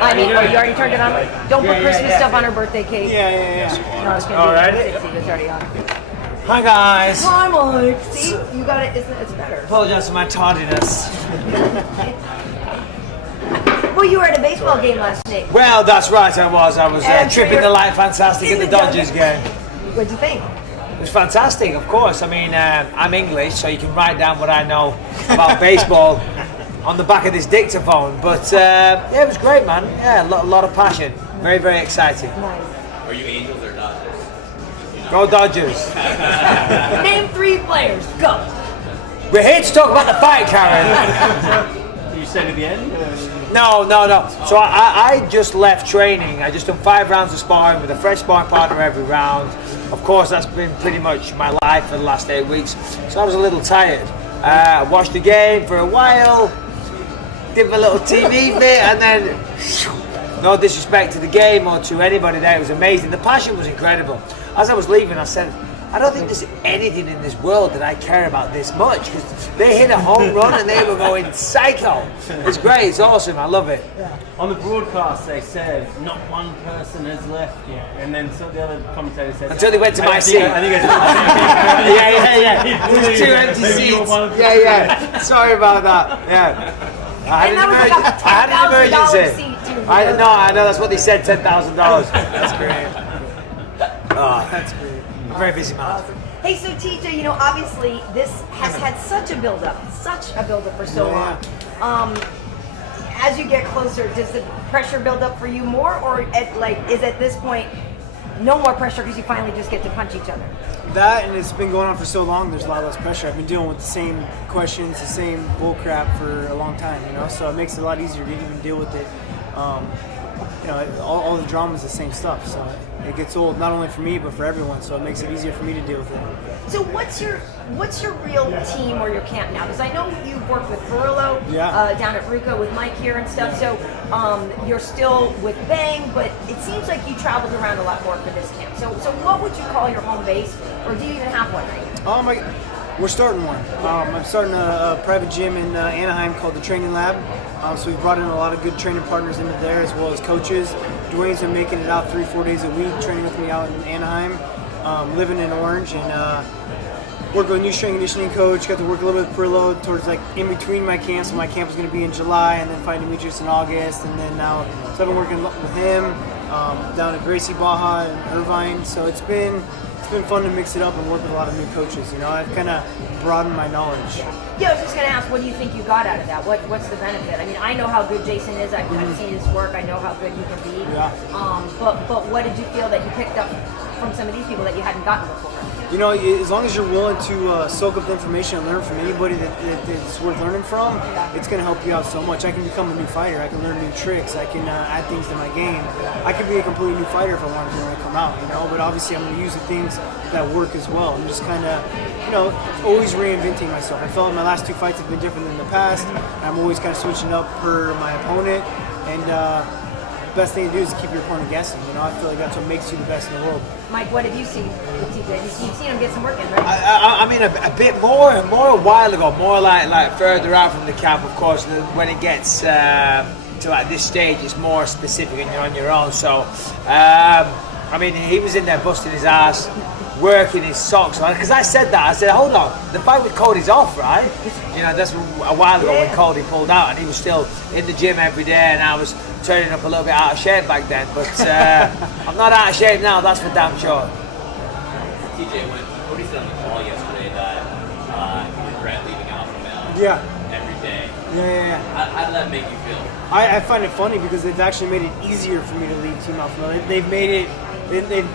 I mean, oh, you already turned it on? Don't put Christmas stuff on her birthday cake. Yeah. No, it's All right. it's already on. Hi guys. Hi, Mike. See, you got it. It's better. Apologize for my tardiness. Well, you were at a baseball game last night. Well, that's right. I was tripping the light fantastic at the Dodgers game. What'd you think? It was fantastic, of course. I mean, I'm English, so you can write down what I know about baseball on the back of this dictaphone. But yeah, it was great, man. Yeah, a lot of passion. Very, very exciting. Nice. Are you Angels or Dodgers? Go Dodgers. Name 3 players. Go. We're here to talk about the fight, Karen. You said at the end? No. So I just left training. I just done 5 rounds of sparring with a fresh sparring partner every round. Of course, that's been pretty much my life for the last 8 weeks. So I was a little tired. Watched the game for a while, did my little TV bit, and then, no disrespect to the game or to anybody there, it was amazing. The passion was incredible. As I was leaving, I said, I don't think there's anything in this world that I care about this much, because they hit a home run and they were going psycho. It's great, it's awesome, I love it. Yeah. On the broadcast they said not one person has left yet, and then so the other commentator said until they went to my seat. I think yeah. There's 2 empty seats. Yeah. Sorry about that. Yeah. I had an emergency. I know, that's what they said, $10,000. That's great. Oh, that's great. I'm very busy, man. Awesome. Hey, so TJ, you know, obviously this has had such a build-up for so long. As you get closer, does the pressure build up for you more, or is at this point no more pressure because you finally just get to punch each other? That, and it's been going on for so long, there's a lot less pressure. I've been dealing with the same questions, the same bull crap for a long time, you know, so it makes it a lot easier to even deal with it. You know, all the drama is the same stuff, so it gets old not only for me but for everyone, so it makes it easier for me to deal with it. So what's your real team or your camp now? Because I know you've worked with Perillo down at Ruka with Mike here and stuff, so you're still with Bang, but it seems like you traveled around a lot more for this camp. So what would you call your home base, or do you even have one right now? We're starting one. I'm starting a private gym in Anaheim called the Training Lab. So we've brought in a lot of good training partners into there, as well as coaches. Dwayne's been making it out 3-4 days a week, training with me out in Anaheim, living in Orange, and work with a new strength conditioning coach. Got to work a little bit with Perillo towards in between my camps. So my camp was going to be in July, and then fighting Demetrius in August, and then now so I've been working with him down at Gracie Baja and Irvine. So it's been fun to mix it up and work with a lot of new coaches. You know, I've kind of broadened my knowledge. Yeah, I was just going to ask, what do you think you got out of that? What's the benefit? I mean, I know how good Jason is. I've seen his work. I know how good he can be. Yeah. But what did you feel that you picked up from some of these people that you hadn't gotten before? You know, as long as you're willing to soak up the information and learn from anybody that's worth learning from, it's going to help you out so much. I can become a new fighter. I can learn new tricks. I can add things to my game. I can be a completely new fighter if I wanted to when I come out, you know, but obviously I'm going to use the things that work as well. I'm just kind of, you know, always reinventing myself. I felt like my last 2 fights have been different than the past. I'm always kind of switching up per my opponent, and the best thing to do is to keep your opponent guessing. You know, I feel like that's what makes you the best in the world. Mike, what have you seen with TJ? You've seen him get some work in, right? I mean, a bit more a while ago, more like further out from the camp, of course. When it gets to this stage, it's more specific and you're on your own. So, I mean, he was in there busting his ass, working his socks on. Because I said that, I said, hold on, the fight with Cody's off, right? You know, that's a while ago when Cody pulled out, and he was still in the gym every day, and I was turning up a little bit out of shape back then. But I'm not out of shape now, that's for damn sure. TJ, when Cody said on the call yesterday that you regret leaving Alpha Male every day. Yeah. How did that make you feel? I find it funny because they've actually made it easier for me to leave Team Alpha Male. They've made it, they've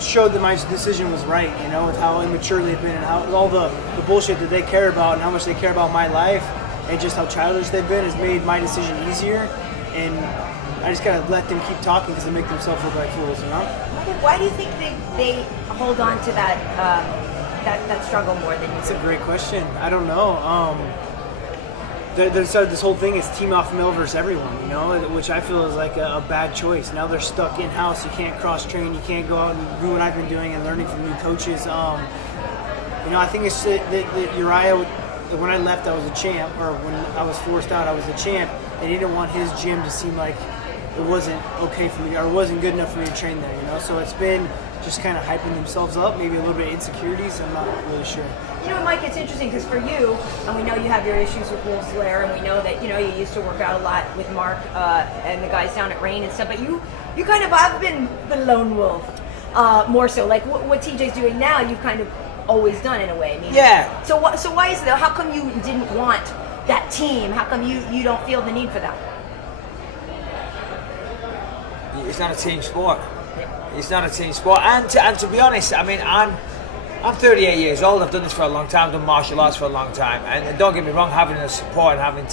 showed that my decision was right, you know, with how immature they've been and how all the bullshit that they care about and how much they care about my life and just how childish they've been has made my decision easier. And I just gotta let them keep talking because they make themselves look like fools, you know? Why do you think they hold on to that struggle more than you do? That's a great question. I don't know. They started this whole thing as Team Alpha Male versus everyone, you know, which I feel is like a bad choice. Now they're stuck in-house. You can't cross-train. You can't go out and do what I've been doing and learning from new coaches. You know, I think it's that Uriah, when I left, I was a champ, or when I was forced out, I was a champ, and he didn't want his gym to seem like it wasn't okay for me, or it wasn't good enough for me to train there, you know? So it's been just kind of hyping themselves up, maybe a little bit of insecurities, I'm not really sure. You know, Mike, it's interesting because for you, and we know you have your issues with Wolf's Lair, and we know that, you know, you used to work out a lot with Mark and the guys down at Rain and stuff, but you kind of have been the lone wolf, more so. Like what TJ's doing now, you've kind of always done in a way. I mean, Yeah. So why is it, how come you didn't want that team? How come you don't feel the need for that? It's not a team sport. It's not a team sport. And to be honest, I mean, I'm 38 years old. I've done this for a long time. I've done martial arts for a long time. And don't get me wrong, having a support and having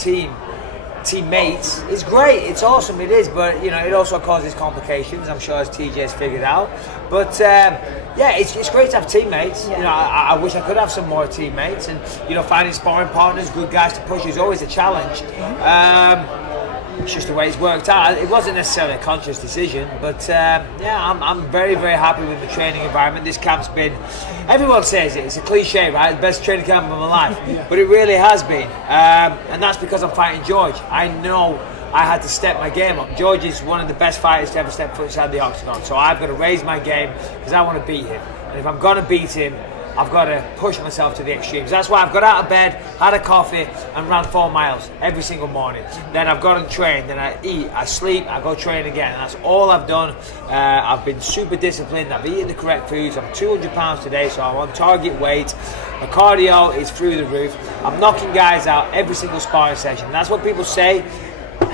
teammates is great. It's awesome. It is. But you know, it also causes complications. I'm sure as TJ's figured out. But yeah, it's great to have teammates. Yeah. You know, I wish I could have some more teammates. And you know, finding sparring partners, good guys to push is always a challenge. It's just the way it's worked out. It wasn't necessarily a conscious decision, but yeah, I'm very, very happy with the training environment. This camp's been, everyone says it, it's a cliche, right? The best training camp of my life, but it really has been. And that's because I'm fighting George. I know I had to step my game up. George is one of the best fighters to ever step foot inside the octagon, so I've got to raise my game because I want to beat him. And if I'm going to beat him, I've got to push myself to the extremes. That's why I've got out of bed, had a coffee, and ran 4 miles every single morning. Then I've gone and trained, then I eat, I sleep, I go train again. And that's all I've done. I've been super disciplined. I've eaten the correct foods. I'm 200 pounds today, so I'm on target weight. My cardio is through the roof. I'm knocking guys out every single sparring session. That's what people say.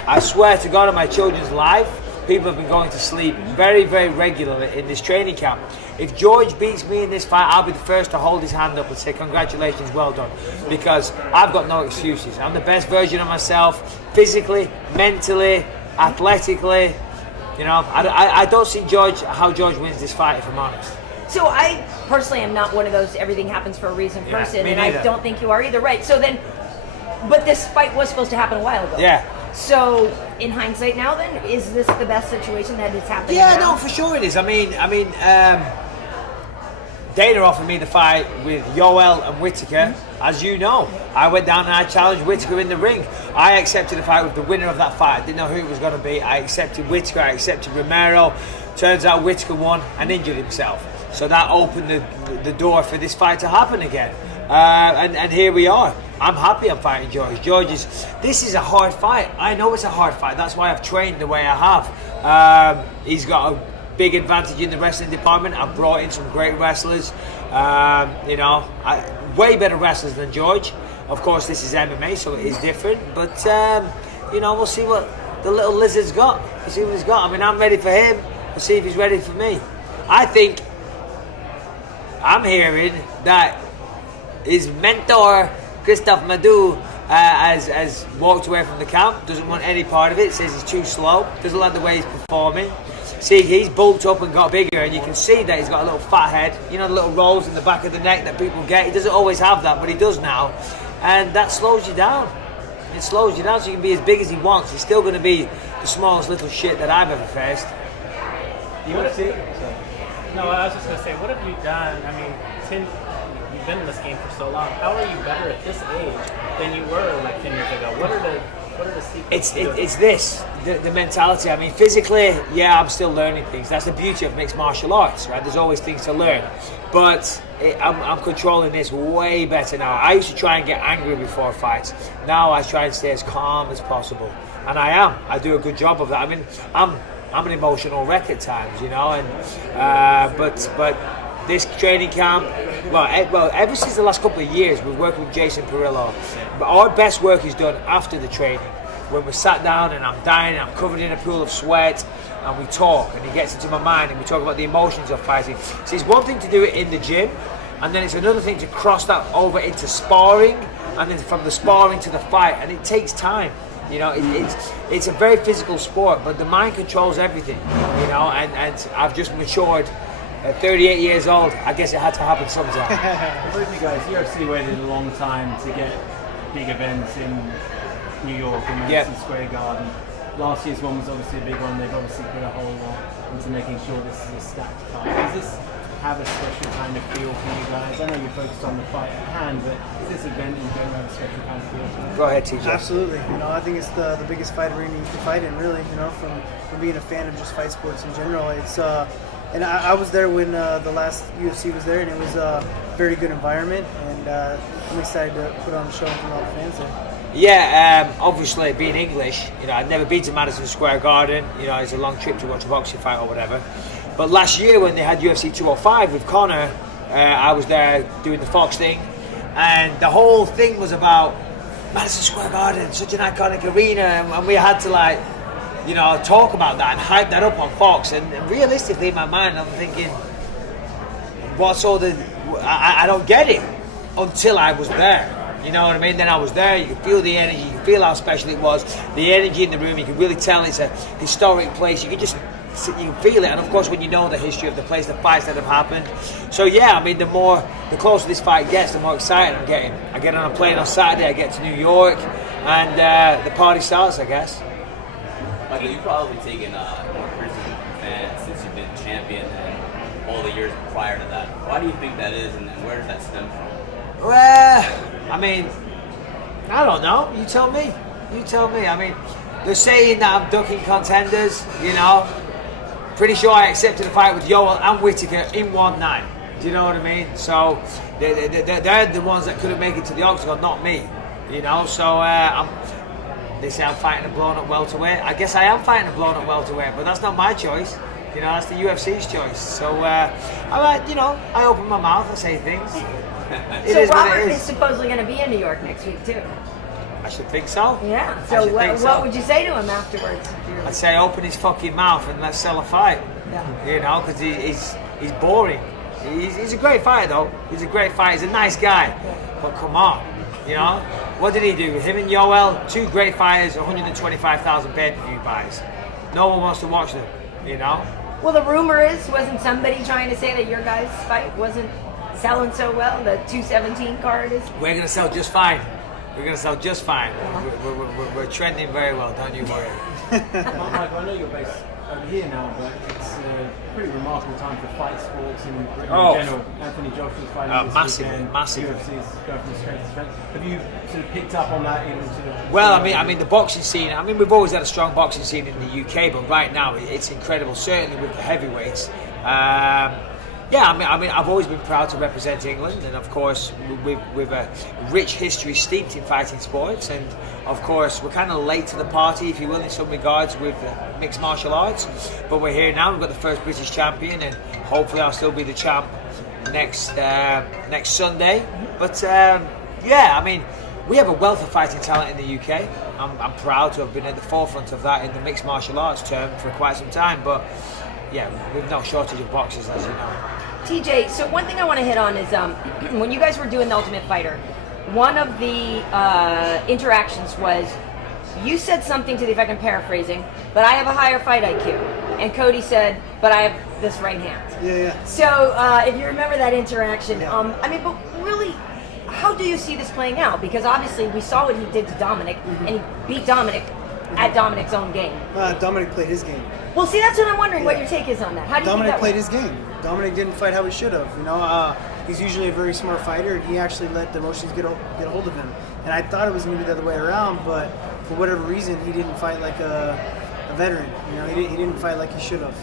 I swear to God on my children's life, people have been going to sleep very, very regularly in this training camp. If George beats me in this fight, I'll be the first to hold his hand up and say, congratulations, well done. Because I've got no excuses. I'm the best version of myself, physically, mentally, athletically. You know, I don't see how George wins this fight, if I'm honest. So I personally am not one of those everything happens for a reason person, me and neither. I don't think you are either, right? So then, but this fight was supposed to happen a while ago. Yeah. So, in hindsight now then, is this the best situation that is happening Yeah, now? no, for sure it is. I mean, Dana offered me the fight with Yoel and Whittaker. As you know, I went down and I challenged Whittaker in the ring. I accepted the fight with the winner of that fight. I didn't know who it was going to be. I accepted Whittaker, I accepted Romero. Turns out Whittaker won and injured himself. So that opened the door for this fight to happen again. And here we are. I'm happy I'm fighting George. This is a hard fight. I know it's a hard fight. That's why I've trained the way I have. He's got a big advantage in the wrestling department. I've brought in some great wrestlers. You know, way better wrestlers than George. Of course, this is MMA, so it is different. But, you know, we'll see what the little lizard's got. We'll see what he's got. I mean, I'm ready for him. We'll see if he's ready for me. I'm hearing that his mentor, Christophe Madou, has walked away from the camp, doesn't want any part of it, says he's too slow, doesn't like the way he's performing. See, he's bulked up and got bigger, and you can see that he's got a little fat head, you know, the little rolls in the back of the neck that people get. He doesn't always have that, but he does now, and that slows you down. It slows you down so you can be as big as he wants. He's still going to be the smallest little shit that I've ever faced. UFC? No, I was just going to say, what have you done? I mean, you've been in this game for so long. How are you better at this age than you were like 10 years ago? What are the secrets? It's this, the mentality. I mean, physically, yeah, I'm still learning things. That's the beauty of mixed martial arts, right? There's always things to learn. But I'm controlling this way better now. I used to try and get angry before fights. Now I try and stay as calm as possible. And I am. I do a good job of that. I mean, I'm an emotional wreck at times, you know. And but this training camp, well, ever since the last couple of years, we've worked with Jason Perillo. But our best work is done after the training, when we're sat down and I'm dying, I'm covered in a pool of sweat, and we talk, and he gets into my mind, and we talk about the emotions of fighting. So it's one thing to do it in the gym, and then it's another thing to cross that over into sparring, and then from the sparring to the fight, and it takes time. You know, it's a very physical sport, but the mind controls everything, you know, and I've just matured. At 38 years old, I guess it had to happen sometime. Both of you guys, UFC waited a long time to get big events in New York and Madison Square Garden. Last year's one was obviously a big one. They've obviously put a whole lot into making sure this is a stacked card. Is this have a special kind of feel for you guys? I know you're focused on the fight at hand, but is this event in general have a special kind of feel for you? Go ahead, TJ. Absolutely. I think it's the biggest fight arena you can fight in, really. From being a fan of just fight sports in general. It's and I was there when the last UFC was there, and it was a very good environment. And I'm excited to put on a show for all the fans there. Yeah, obviously being English, I'd never been to Madison Square Garden. It's a long trip to watch a boxing fight or whatever. But last year when they had UFC 205 with Conor, I was there doing the Fox thing, and the whole thing was about Madison Square Garden, such an iconic arena, and we had to talk about that and hype that up on Fox. And realistically, in my mind, I'm thinking, what's all the? I don't get it until I was there. You know what I mean? Then I was there, you could feel the energy, you could feel how special it was, the energy in the room, you could really tell it's a historic place, you can feel it, and of course when you know the history of the place, the fights that have happened. So yeah, the closer this fight gets, the more excited I'm getting. I get on a plane on Saturday, I get to New York, and the party starts, I guess. Michael, you've probably taken more criticism from fans since you've been champion and all the years prior to that. Why do you think that is, and where does that stem from? Well, I don't know. You tell me. They're saying that I'm ducking contenders, Pretty sure I accepted a fight with Yoel and Whittaker in one night. Do you know what I mean? So they're the ones that couldn't make it to the octagon, not me. So they say I'm fighting a blown-up welterweight. I guess I am fighting a blown-up welterweight, but that's not my choice. That's the UFC's choice. So I open my mouth, I say things. So Robert is supposedly going to be in New York next week too. I should think so. Yeah. So what would you say to him afterwards? I'd say open his fucking mouth and let's sell a fight. Yeah. Because he's boring. He's a great fighter though. He's a great fighter. He's a nice guy. But come on, what did he do? Him and Yoel, two great fighters, 125,000 pay-per-view buys. No one wants to watch them. Well, the rumor wasn't somebody trying to say that your guys' fight wasn't selling so well? The 217 card is. We're gonna sell just fine. We're trending very well. Don't you worry. Michael, I know you're based over here now, but it's a pretty remarkable time for fight sports in Britain in general. Anthony Joshua's fighting this weekend. Massively. UFC's going from strength to strength. Have you sort of picked up on that? Well, the boxing scene. We've always had a strong boxing scene in the UK, but right now it's incredible. Certainly with the heavyweights. I've always been proud to represent England, and of course, with a rich history steeped in fighting sports, and of course, we're kind of late to the party, if you will, in some regards with mixed martial arts. But we're here now. We've got the first British champion, and hopefully, I'll still be the champ next Sunday. But we have a wealth of fighting talent in the UK. I'm proud to have been at the forefront of that in the mixed martial arts term for quite some time. But yeah, we've no shortage of boxers, as you know. TJ, so one thing I want to hit on is when you guys were doing The Ultimate Fighter, one of the interactions was you said something to the effect, I'm paraphrasing, but I have a higher fight IQ. And Cody said, but I have this right hand. Yeah. So if you remember that interaction, but really, how do you see this playing out? Because obviously we saw what he did to Dominic, and he beat Dominic at Dominic's own game. Dominic played his game. Well, see, that's what I'm wondering, what your take is on that. How do you Dominic think that played works? his game. Dominic didn't fight how he should have. He's usually a very smart fighter, and he actually let the emotions get a hold of him. And I thought it was going to be the other way around, but for whatever reason, he didn't fight like a veteran. He didn't fight like he should have.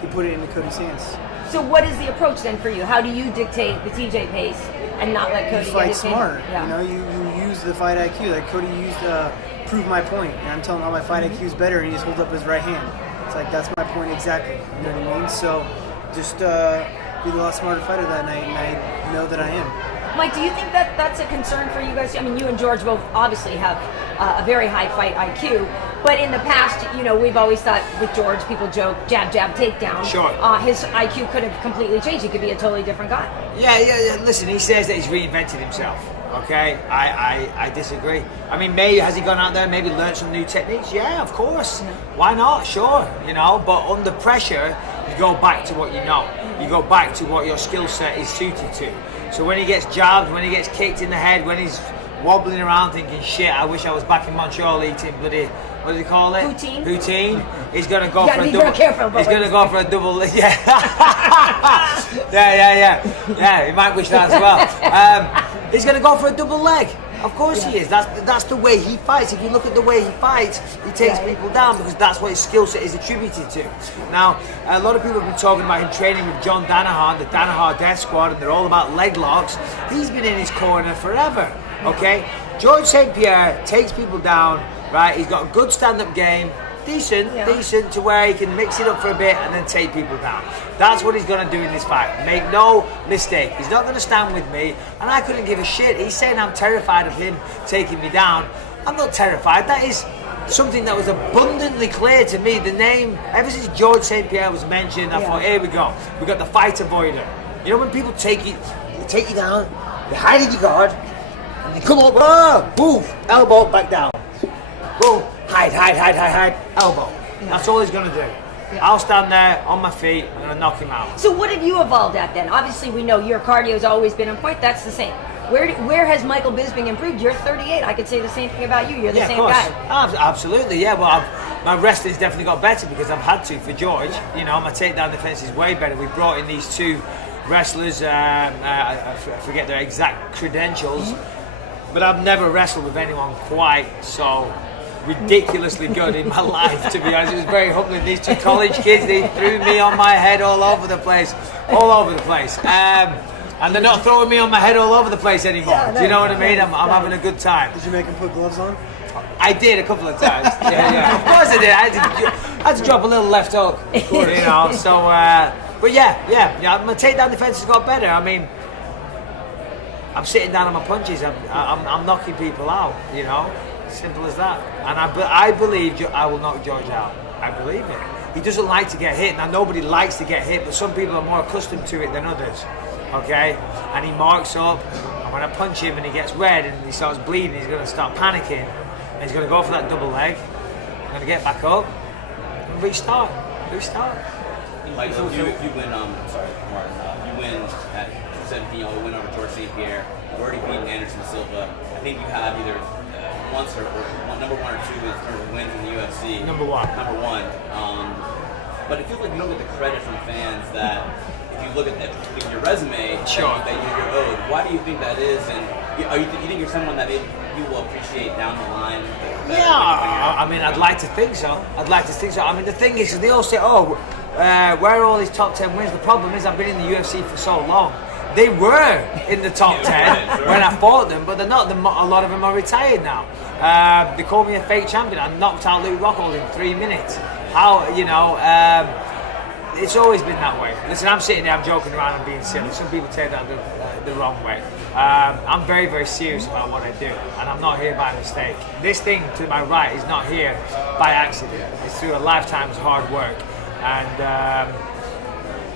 He put it into Cody's hands. So what is the approach then for you? How do you dictate the TJ pace and not let Cody You get fight his smart. game? Yeah. You use the fight IQ. Like Cody used prove my point. And I'm telling him my fight IQ is better, and he just holds up his right hand. It's like, that's my point exactly. You know what I mean? So just be a lot smarter fighter that night, and I know that I am. Mike, do you think that that's a concern for you guys? You and George both obviously have a very high fight IQ, but in the past, we've always thought with George, people joke, jab, jab, takedown. Sure. His IQ could have completely changed. He could be a totally different guy. Yeah. Listen, he says that he's reinvented himself. Okay, I disagree. Maybe has he gone out there and maybe learned some new techniques? Yeah, of course. Why not? Sure, But under pressure, you go back to what you know. You go back to what your skill set is suited to. So when he gets jabbed, when he gets kicked in the head, when he's wobbling around thinking, shit, I wish I was back in Montreal eating bloody, what do they call it? Poutine. Poutine. He's going to go for a be double. very careful, He's going to go for a double. Yeah. Yeah, he might wish that as well. He's going to go for a double leg. Of course he is. That's the way he fights. If you look at the way he fights, he takes people down because that's what his skill set is attributed to. Now, a lot of people have been talking about him training with John Danaher, the Danaher Death Squad, and they're all about leg locks. He's been in his corner forever, okay? George St-Pierre takes people down, right? He's got a good stand-up game, decent to where he can mix it up for a bit and then take people down. That's what he's going to do in this fight. Make no mistake. He's not going to stand with me, and I couldn't give a shit. He's saying I'm terrified of him taking me down. I'm not terrified. That is something that was abundantly clear to me. The name, ever since George St-Pierre was mentioned, I thought, here we go. We got the fight avoider. You know when people take you down, you hide in your guard, and you come up, boof, elbow, back down. Boom, hide, elbow. That's all he's going to do. I'll stand there on my feet, I'm going to knock him out. So what have you evolved at then? Obviously we know your cardio's always been on point, that's the same. Where has Michael Bisping improved? You're 38, I could say the same thing about you, you're the same guy. Absolutely, yeah. Well, my wrestling's definitely got better because I've had to for George. You know, my takedown defense is way better. We brought in these two wrestlers, I forget their exact credentials, but I've never wrestled with anyone quite so ridiculously good in my life, to be honest. It was very humbling. These two college kids, they threw me on my head all over the place. And they're not throwing me on my head all over the place anymore. Do you know what I mean? I'm having a good time. Did you make him put gloves on? I did a couple of times. Yeah. Of course I did. I had to drop a little left hook. You know, so, but yeah, my takedown defense has got better. I mean, I'm sitting down on my punches. I'm knocking people out, you know. Simple as that. And I believe I will knock George out. I believe it. He doesn't like to get hit. Now, nobody likes to get hit, but some people are more accustomed to it than others. Okay? And he marks up, and when I punch him and he gets red and he starts bleeding, he's going to start panicking, and he's going to go for that double leg. I'm going to get back up and restart. Like, if you win, sorry, Martin, you win at 17, you win over George St-Pierre. You've already beaten Anderson Silva. I think you have either once or number one or two in terms of wins in the UFC. Number one. But it feels like you don't get the credit from fans that if you look at your resume that you're owed. Why do you think that is? And you think you're someone that you will appreciate down the line? I mean, I'd like to think so. I mean, the thing is, they all say, where are all these top 10 wins? The problem is I've been in the UFC for so long. They were in the top 10 when I fought them, but they're not. A lot of them are retired now. They call me a fake champion. I knocked out Luke Rockhold in 3 minutes. It's always been that way. Listen, I'm sitting there, I'm joking around and being silly. Some people take that the wrong way. I'm very, very serious about what I do, and I'm not here by mistake. This thing to my right is not here by accident. It's through a lifetime's hard work. And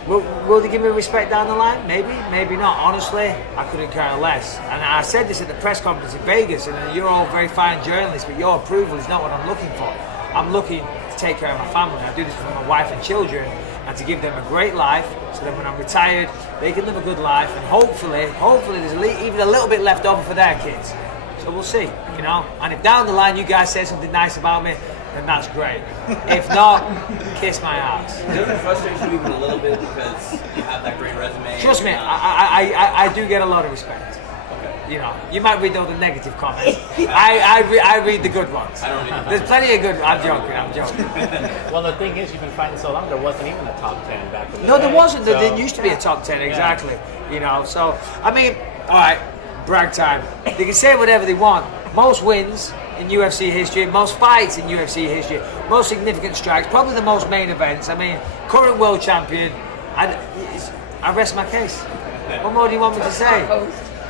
will they give me respect down the line? Maybe, maybe not. Honestly, I couldn't care less. And I said this at the press conference in Vegas, and you're all very fine journalists, but your approval is not what I'm looking for. I'm looking to take care of my family. I do this for my wife and children, and to give them a great life, so that when I'm retired, they can live a good life, and hopefully there's even a little bit left over for their kids. So we'll see, you know. And if down the line you guys say something nice about me, then that's great. If not, kiss my ass. Does it frustrate you even a little bit because you have that great resume? Trust me, I do get a lot of respect. Okay. You know, you might read all the negative comments. I read the good ones. I don't read the There's plenty of good. I'm joking. Well, the thing is, you've been fighting so long, there wasn't even a top 10 back in the No, day. there wasn't. There So, didn't used to be a top 10, exactly. Yeah. You know, so, I mean, all right, brag time. They can say whatever they want. Most wins in UFC history, most fights in UFC history, most significant strikes, probably the most main events. I mean, current world champion. I rest my case. What more do you want me to say?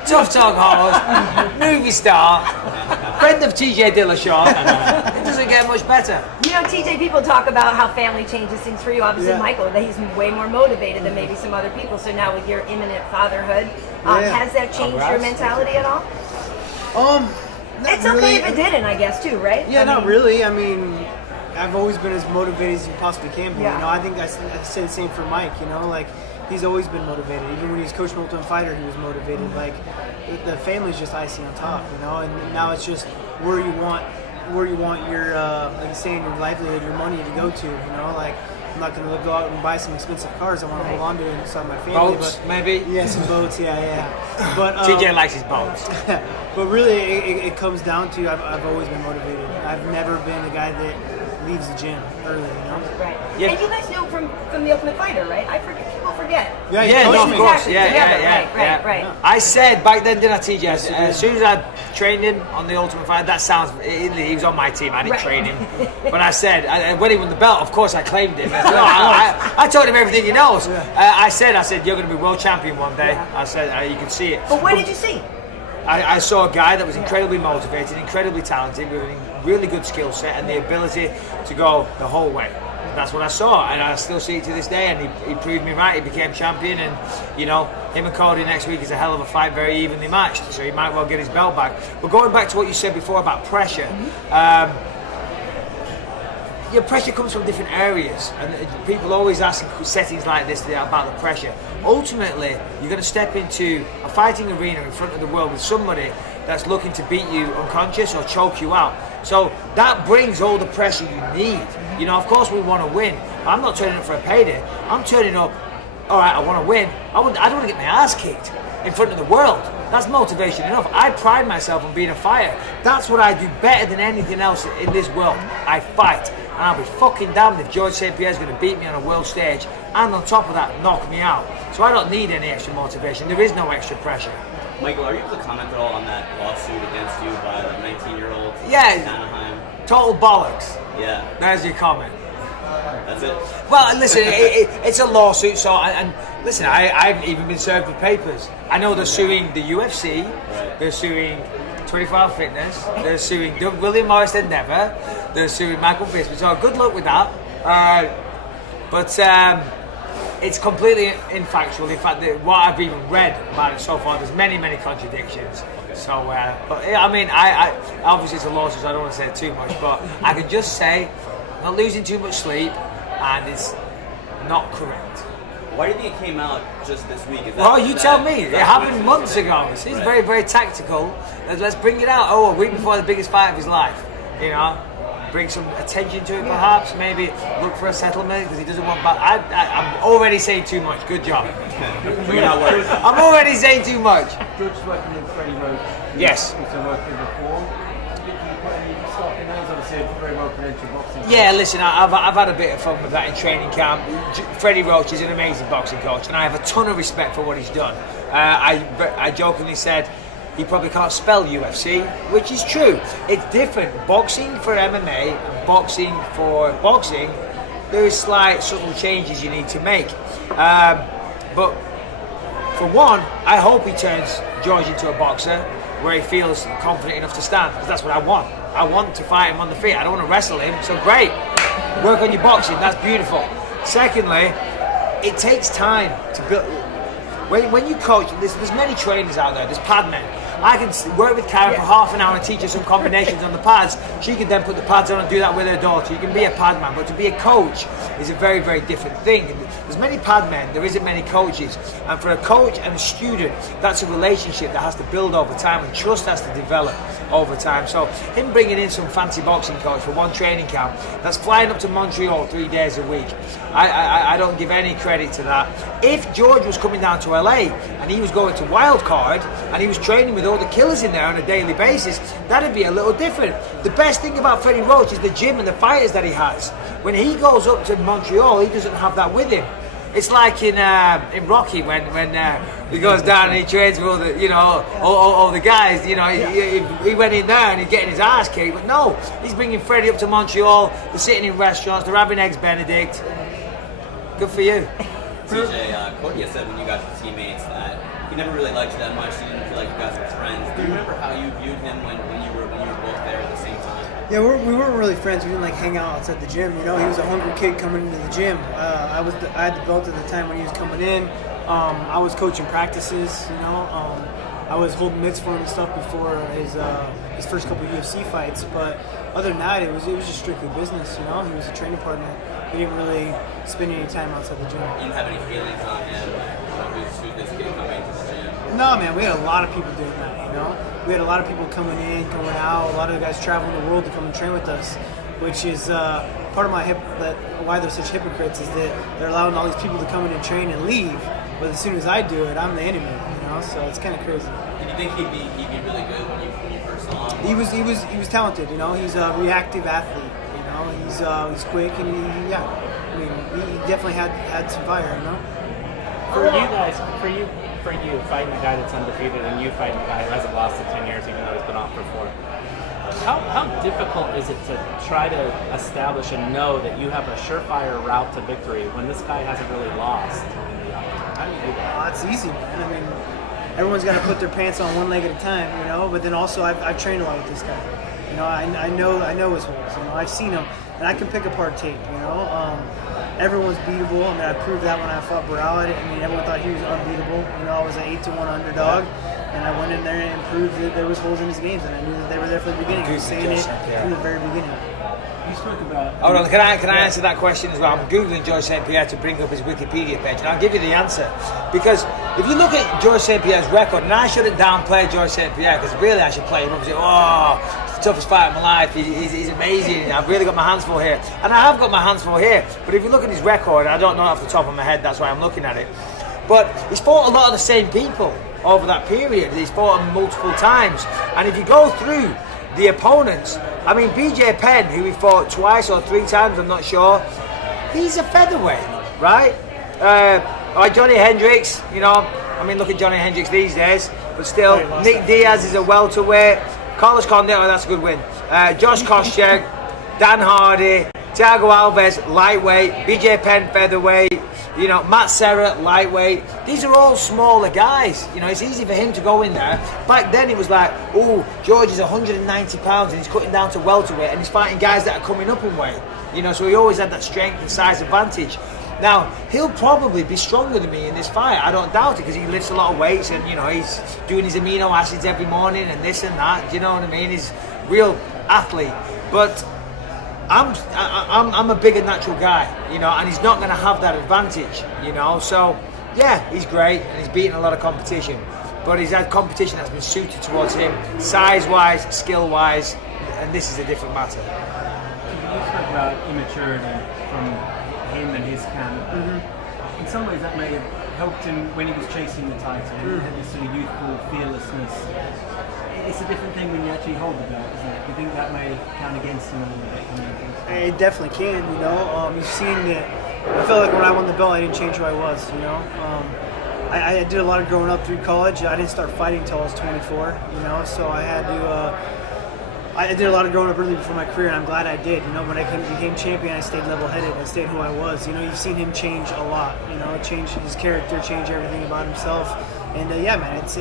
Tough talk host, movie star, friend of TJ Dillashaw. It doesn't get much better. You know, TJ, people talk about how family changes things for you. Obviously, Michael, that he's way more motivated than maybe some other people. So now with your imminent fatherhood, has that changed your mentality at all? Not It's really. okay if it didn't, I guess, too, right? Yeah, not really. I mean, I've always been as motivated as you possibly can be. Yeah. I think I say the same for Mike. Like he's always been motivated. Even when he was coaching Ultimate Fighter, he was motivated. Like the family's just icing on top. And now it's just where you want your like you saying, your livelihood, your money to go to. Like I'm not going to go out and buy some expensive cars. I want to hold on to it inside my family. Boats, maybe? Yeah, some boats, yeah. But TJ likes his boats. But really, it comes down to I've always been motivated. I've never been a guy that leaves the gym early, Right. Yeah. And you guys know from the Ultimate Fighter, right? People forget. Yeah, no, of course. Yeah. Right. I said back then, didn't I, TJ? As soon as I trained him on the Ultimate Fighter, that sounds. He was on my team. I didn't train him, but I said when he won the belt, of course I claimed him. I told him everything he knows. I said you're going to be world champion one day. I said you can see it. But what did you see? I saw a guy that was incredibly motivated, incredibly talented, with a really good skill set and the ability to go the whole way. That's what I saw, and I still see it to this day. And he proved me right. He became champion, and him and Cody next week is a hell of a fight, very evenly matched. So he might well get his belt back. But going back to what you said before about pressure. Your pressure comes from different areas, and people always ask in settings like this about the pressure. Ultimately, you're going to step into a fighting arena in front of the world with somebody that's looking to beat you unconscious or choke you out. So that brings all the pressure you need. Of course we want to win. I'm not turning up for a payday. I'm turning up, all right, I want to win. I don't want to get my ass kicked in front of the world. That's motivation enough. I pride myself on being a fighter. That's what I do better than anything else in this world. I fight. And I'll be fucking damned if George St-Pierre is going to beat me on a world stage and on top of that knock me out. So I don't need any extra motivation. There is no extra pressure. Michael, are you able to comment at all on that lawsuit against you by the 19-year-old in Yeah, Anaheim? total bollocks. Yeah. There's your comment. That's it? Well, listen, it's a lawsuit, so, and listen, I've even been served with papers. I know they're suing the UFC, they're suing 24-Hour Fitness, they're suing William Morris Endeavour, they're suing Michael Bisping, so good luck with that. But it's completely infactual. In fact, what I've even read about it so far, there's many contradictions. So, but I mean, I obviously it's a lawsuit, so I don't want to say too much, but I can just say, I'm not losing too much sleep, and it's not correct. Why do you think it came out just this week? Well, you tell me. It happened months ago. It's very tactical. Let's bring it out. A week before the biggest fight of his life. Bring some attention to it, perhaps. Maybe look for a settlement because he doesn't want. I'm already saying too much. Good job. You're not worried. I'm already saying too much. George's working in Freddie Roach. Yes. Also working before. Can you put any stock in those? Obviously, a very well credentialed boxing. Yeah, listen, I've had a bit of fun with that in training camp. Freddie Roach is an amazing boxing coach, and I have a ton of respect for what he's done. I jokingly said he probably can't spell UFC, which is true. It's different. Boxing for MMA and boxing for boxing, there is slight subtle changes you need to make. But for one, I hope he turns George into a boxer where he feels confident enough to stand, because that's what I want. I want to fight him on the feet. I don't want to wrestle him, so great. Work on your boxing, that's beautiful. Secondly, it takes time to build. When you coach, there's many trainers out there, there's pad men. I can work with Karen for half an hour and teach her some combinations on the pads. She can then put the pads on and do that with her daughter. You can be a pad man, but to be a coach is a very different thing. There's many pad men, there isn't many coaches. And for a coach and a student, that's a relationship that has to build over time, and trust has to develop over time. So him bringing in some fancy boxing coach for one training camp that's flying up to Montreal 3 days a week, I don't give any credit to that. If George was coming down to LA and he was going to Wildcard and he was training with all the killers in there on a daily basis, that'd be a little different. The best thing about Freddie Roach is the gym and the fighters that he has. When he goes up to Montreal, he doesn't have that with him. It's like in Rocky when he goes down and he trains with all the all the guys. He went in there and he's getting his ass kicked. But no, he's bringing Freddie up to Montreal. They're sitting in restaurants. They're having eggs Benedict. Good for you. TJ, Cody has said when you guys were teammates that he never really liked you that much. He didn't feel like you guys were friends. Do you remember how you viewed him when you were both there at the same time? Yeah, we weren't really friends. We didn't hang out outside the gym. He was a hungry kid coming into the gym. I had the belt at the time when he was coming in. I was coaching practices. I was holding mitts for him and stuff before his first couple UFC fights. But other than that, it was just strictly business. You know, he was a training partner. We didn't really spend any time outside the gym. You didn't have any feelings on him? Who's this kid coming to the gym? No, man, we had a lot of people doing that. You know, we had a lot of people coming in, going out. A lot of the guys traveling the world to come and train with us, which is part of why they're such hypocrites is that they're allowing all these people to come in and train and leave. But as soon as I do it, I'm the enemy. You know, so it's kind of crazy. Did you think he'd be really good when you first saw him? He was talented. You know, he's a reactive athlete. You know, he's quick and he definitely had some fire. You know. For you guys, for you fighting a guy that's undefeated and you fighting a guy who hasn't lost in 10 years, even though he's been off for 4. How difficult is it to try to establish and know that you have a surefire route to victory when this guy hasn't really lost in the octagon? How do you do that? It's easy, man. I mean, everyone's got to put their pants on one leg at a time, you know. But then also, I've trained a lot with this guy. You know, I know his holes. You know, I've seen him, and I can pick apart tape. You know, everyone's beatable. I mean, I proved that when I fought Barrett. I mean, everyone thought he was unbeatable. You know, I was an 8-1 underdog. And I went in there and proved that there was holes in his games, and I knew that they were there from the beginning. I was saying it from the very beginning. You spoke about... Hold on, can I answer that question as well? I'm Googling George St-Pierre to bring up his Wikipedia page, and I'll give you the answer. Because if you look at George St-Pierre's record, and I shouldn't downplay George St-Pierre, because really I should play him up and say, oh, it's the toughest fight of my life, he's amazing, I've really got my hands full here. And I have got my hands full here, but if you look at his record, I don't know off the top of my head, that's why I'm looking at it. But he's fought a lot of the same people over that period. He's fought them multiple times. And if you go through the opponents, I mean, BJ Penn, who he fought twice or 3 times, I'm not sure, he's a featherweight, right? Johnny Hendricks, you know, I mean, look at Johnny Hendricks these days, but still, Nick Diaz is a welterweight, Carlos Condit, oh, that's a good win, Josh Koscheck, Dan Hardy, Thiago Alves, lightweight, BJ Penn, featherweight, you know, Matt Serra, lightweight. These are all smaller guys. You know, it's easy for him to go in there. Back then it was like, oh, George is 190 pounds and he's cutting down to welterweight and he's fighting guys that are coming up in weight. You know, so he always had that strength and size advantage. Now, he'll probably be stronger than me in this fight. I don't doubt it because he lifts a lot of weights and, you know, he's doing his amino acids every morning and this and that. Do you know what I mean? He's a real athlete. But I'm a bigger natural guy, you know, and he's not going to have that advantage, you know. So, yeah, he's great and he's beaten a lot of competition, but he's had competition that's been suited towards him, size-wise, skill-wise, and this is a different matter. You spoke about immaturity from him and his camp. Mm-hmm. In some ways, that may have helped him when he was chasing the title. He had this sort of youthful fearlessness. It's a different thing when you actually hold the belt, isn't it? Do you think that may count against him a little bit? It definitely can, you know. You've seen that. I felt like when I won the belt, I didn't change who I was, you know. I did a lot of growing up through college. I didn't start fighting until I was 24, you know. So I had to. I did a lot of growing up early before my career, and I'm glad I did. You know, when I became champion, I stayed level-headed. I stayed who I was. You know, you've seen him change a lot. You know, change his character, change everything about himself. And yeah, man, it's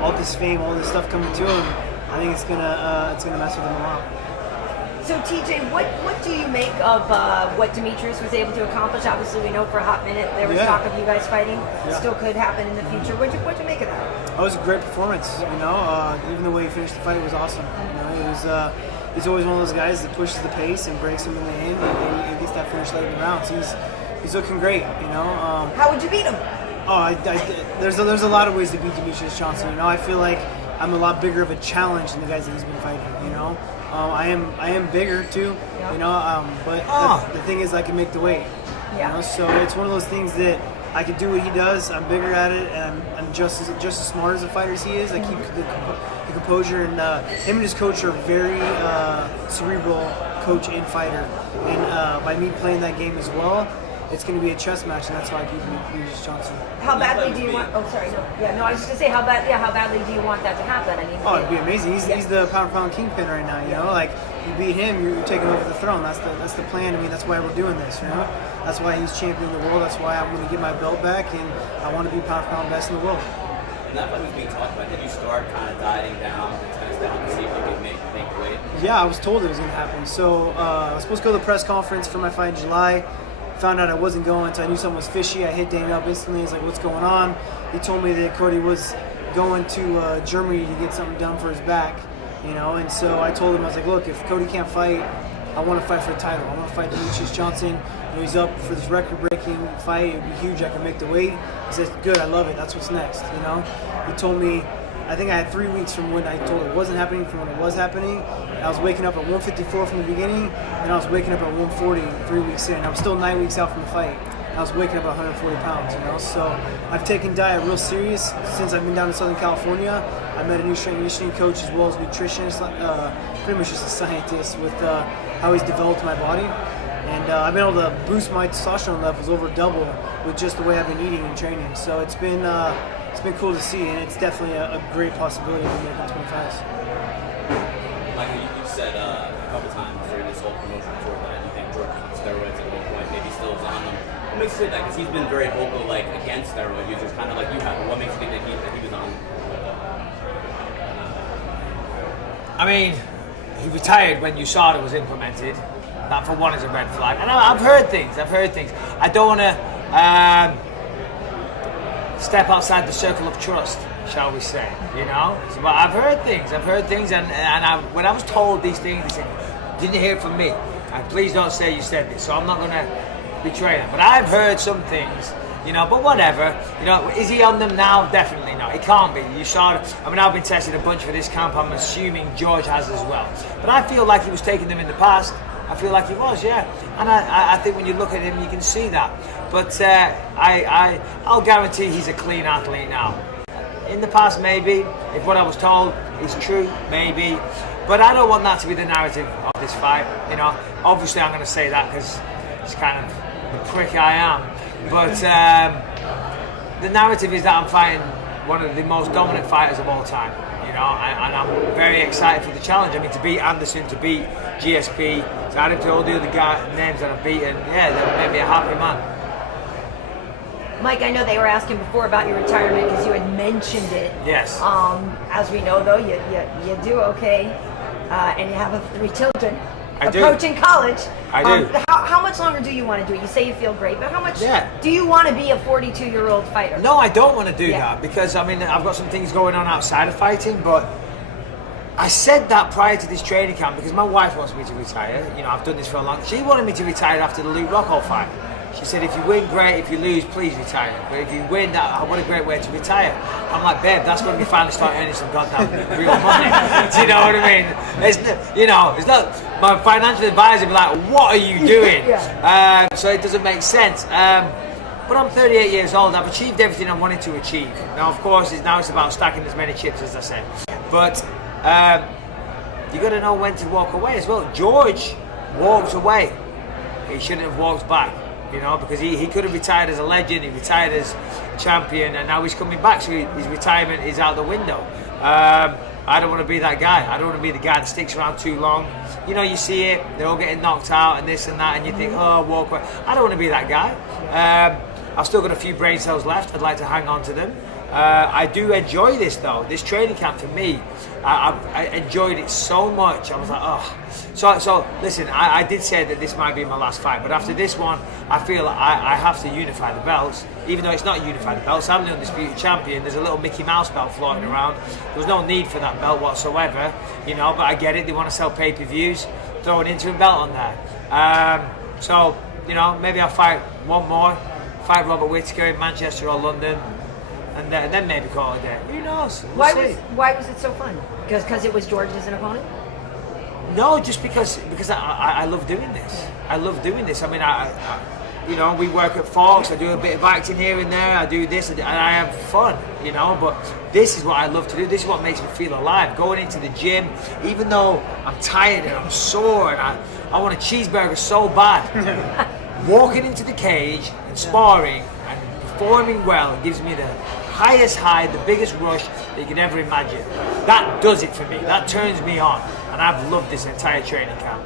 all this fame, all this stuff coming to him. I think it's gonna mess with him a lot. So TJ, what do you make of what Demetrius was able to accomplish? Obviously, we know for a hot minute there was talk of you guys fighting. Yeah. Still could happen in the future. What'd you make of that? It was a great performance. You know, even the way he finished the fight was awesome. You know, it was. He's always one of those guys that pushes the pace and breaks him in the end and gets that finish late in the rounds. He's looking great. You know. How would you beat him? There's a lot of ways to beat Demetrius Johnson. You know, I feel like I'm a lot bigger of a challenge than the guys that he's been fighting. You know, I am bigger too. Yeah. You know, but the thing is, I can make the weight. Yeah. You know, so it's one of those things that I can do what he does. I'm bigger at it, and I'm just as smart as a fighter as he is. I keep the composure, and him and his coach are very cerebral coach and fighter. And by me playing that game as well, it's going to be a chess match, and that's why I beat Demetrius Johnson. How badly do you want? Oh, sorry. No. Yeah, no. I was just going to say, how badly do you want that to happen? I mean, it'd be amazing. He's the pound-for-pound kingpin right now. You know, like you beat him, you're taking over the throne. That's the plan. I mean, that's why we're doing this. You know, that's why he's champion of the world. That's why I'm going to get my belt back, and I want to be pound-for-pound best in the world. And that fight was being talked about. Did you start kind of dieting down, test down to see if you could make weight? Yeah, I was told it was going to happen. So I was supposed to go to the press conference for my fight in July. Found out I wasn't going, so I knew something was fishy. I hit Dana up instantly. I was like, what's going on? He told me that Cody was going to Germany to get something done for his back. you know. And so I told him, I was like, look, if Cody can't fight, I want to fight for the title. I want to fight Demetrius Johnson. You know, he's up for this record-breaking fight. It'd be huge. I can make the weight. He said, good, I love it. That's what's next, you know. He told me, I think I had 3 weeks from when I told it wasn't happening from when it was happening. I was waking up at 154 from the beginning, and I was waking up at 140 3 weeks in. I was still 9 weeks out from the fight. I was waking up at 140 pounds, you know. So I've taken diet real serious since I've been down in Southern California. I met a new strength and conditioning coach as well as a nutritionist, pretty much just a scientist with how he's developed my body. And I've been able to boost my testosterone levels over double with just the way I've been eating and training. So it's been cool to see, and it's definitely a great possibility of making 25s. Michael, you said a couple times during this whole promotional tour that you think George was on steroids at one point, maybe still is on them. What makes you say that? Because he's been very vocal, like, against steroid users, kind of like you have. What makes you think that he was on? I mean, he retired when USADA was implemented. That for one is a red flag. And I've heard things. I don't want to step outside the circle of trust, shall we say, you know? So, but I've heard things, and when I was told these things, they said, didn't you hear it from me? And please don't say you said this, so I'm not going to betray them. But I've heard some things, you know, but whatever. You know, is he on them now? Definitely not. It can't be. You saw it. I mean, I've been tested a bunch for this camp. I'm assuming George has as well. But I feel like he was taking them in the past. I feel like he was, yeah. And I think when you look at him, you can see that. But I'll guarantee he's a clean athlete now. In the past, maybe. If what I was told is true, maybe. But I don't want that to be the narrative of this fight. You know, obviously I'm going to say that because it's kind of the prick I am. But the narrative is that I'm fighting one of the most dominant fighters of all time. You know, and I'm very excited for the challenge. I mean, to beat Anderson, to beat GSP, to add him to all the other names that I've beaten, yeah, that made me a happy man. Mike, I know they were asking before about your retirement because you had mentioned it. Yes. As we know, though, you do okay, and you have 3 children. I do. Approaching college. I do. How much longer do you want to do it? You say you feel great, but how much do you want to be a 42-year-old fighter? No, I don't want to do that because, I mean, I've got some things going on outside of fighting, but I said that prior to this training camp because my wife wants me to retire. You know, I've done this for a long time. She wanted me to retire after the Luke Rockhold fight. She said, if you win, great. If you lose, please retire. But if you win, what a great way to retire. I'm like, babe, that's when we finally start earning some goddamn real money. Do you know what I mean? It's not my financial advisor be like, what are you doing? So it doesn't make sense. But I'm 38 years old. I've achieved everything I wanted to achieve. Now, of course, it's about stacking as many chips as I said. But you got to know when to walk away as well. George walked away. He shouldn't have walked back. You know, because he could have retired as a legend, he retired as champion, and now he's coming back, so his retirement is out the window. I don't want to be that guy. I don't want to be the guy that sticks around too long. You know, you see it, they're all getting knocked out and this and that, and you think, oh, walk away. I don't want to be that guy. I've still got a few brain cells left. I'd like to hang on to them. I do enjoy this though. This training camp for me, I enjoyed it so much. I was like, oh. So listen, I did say that this might be my last fight, but after this one, I feel like I have to unify the belts. Even though it's not unify the belts, I'm the undisputed champion. There's a little Mickey Mouse belt floating around. There's no need for that belt whatsoever, you know. But I get it. They want to sell pay-per-views. Throw an interim belt on there. So you know, maybe I'll fight one more. Fight Robert Whittaker in Manchester or London. And then maybe call it a day. Who knows? We'll see. Why was it so fun? Because it was George as an opponent? No, just because I love doing this. I love doing this. I mean, you know, we work at Fox. I do a bit of acting here and there. I do this, and I have fun. You know, but this is what I love to do. This is what makes me feel alive. Going into the gym, even though I'm tired and I'm sore and I want a cheeseburger so bad. Walking into the cage and sparring and performing well gives me the highest high, the biggest rush that you can ever imagine. That does it for me. That turns me on. And I've loved this entire training camp.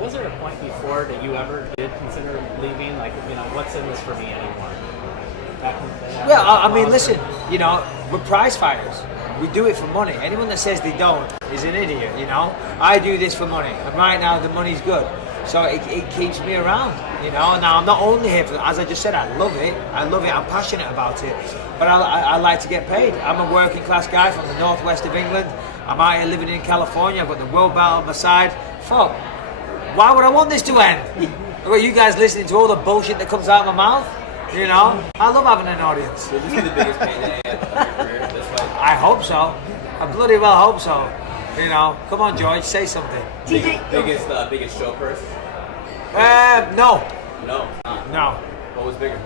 Was there a point before that you ever did consider leaving? Like, you know, what's in this for me anymore? Well, I mean, listen, you know, we're prize fighters. We do it for money. Anyone that says they don't is an idiot, you know. I do this for money. And right now, the money's good. So it keeps me around, you know. Now, I'm not only here for, as I just said, I love it. I'm passionate about it. But I like to get paid. I'm a working class guy from the northwest of England. I'm out here living in California. I've got the world battle on my side. Fuck. Why would I want this to end? I've got you guys listening to all the bullshit that comes out of my mouth. You know, I love having an audience. Will this be the biggest payday of your career? This fight? I hope so. I bloody well hope so. You know, come on, George, say something. Biggest show purse? No. No. Not. No. What was bigger?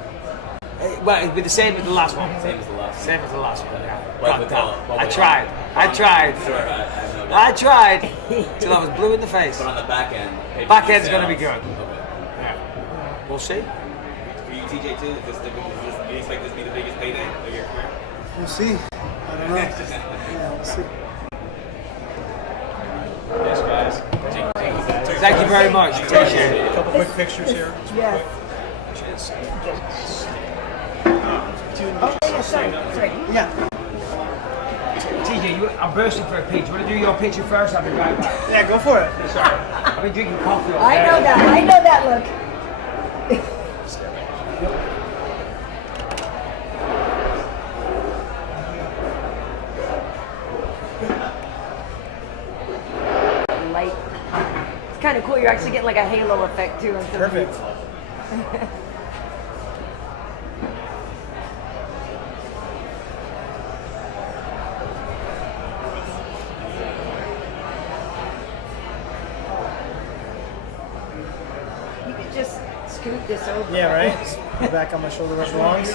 Well, it'd be the same as the last one. Same as the last. Same as the last one, yeah. But I tried. I tried. Sure, I have no doubt. I tried till I was blue in the face. But on the back end, Back end's going to be good. Okay. Yeah. We'll see. For you, TJ, too, do you expect this to be the biggest payday of your career? We'll see. I don't know. Yeah, we'll see. Yes, guys. Thank you very much. Appreciate it. A couple quick pictures here. Yes. Oh, yeah, sorry. Yeah. TJ, I'm bursting for a picture. You want to do your picture first? I'll be right back. Yeah, go for it. Sorry. I've been drinking coffee all I day. know that. I know that look. Light. It's kind of cool. You're actually getting like a halo effect too. Perfect. You could just scoot this over. Yeah, right? Just put back on my shoulder where it belongs.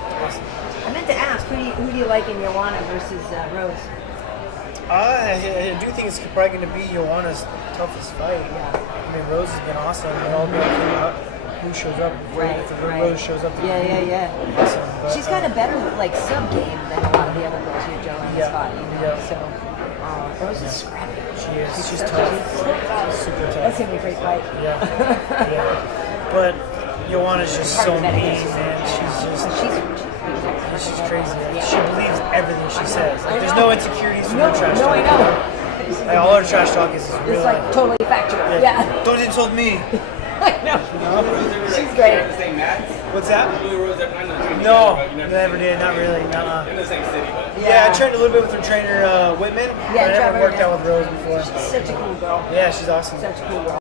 I meant to ask, who do you like in Joanna versus Rose? I do think it's probably going to be Joanna's toughest fight. I mean, Rose has been awesome. It all about who shows up. If Rose shows up, Yeah. awesome. But, She's got a better like sub game than a lot of the other girls you Joanna's fought. You know? Yeah. So Rose is scrappy. She is. She's so- tough. she's so tough. Super tough. That's gonna be a great fight. Yeah. But Joanna's just so mean, man. She's crazy. She believes everything she says. Like, there's no insecurities from her trash No, talk. I know. Like, all her trash talk is real. It's like totally factual. Yeah. Don't insult me. I know. She's great. The same mats? What's that? Blue Rose, they're kind of training No, together, but you never did. Not really. They're Nuh-uh. in the same city, but Yeah, I trained a little bit with her trainer, Whitman. Yeah, but I never Trevor, worked yeah. out with Rose before. She's such a cool girl. Yeah, she's awesome. Such a cool girl.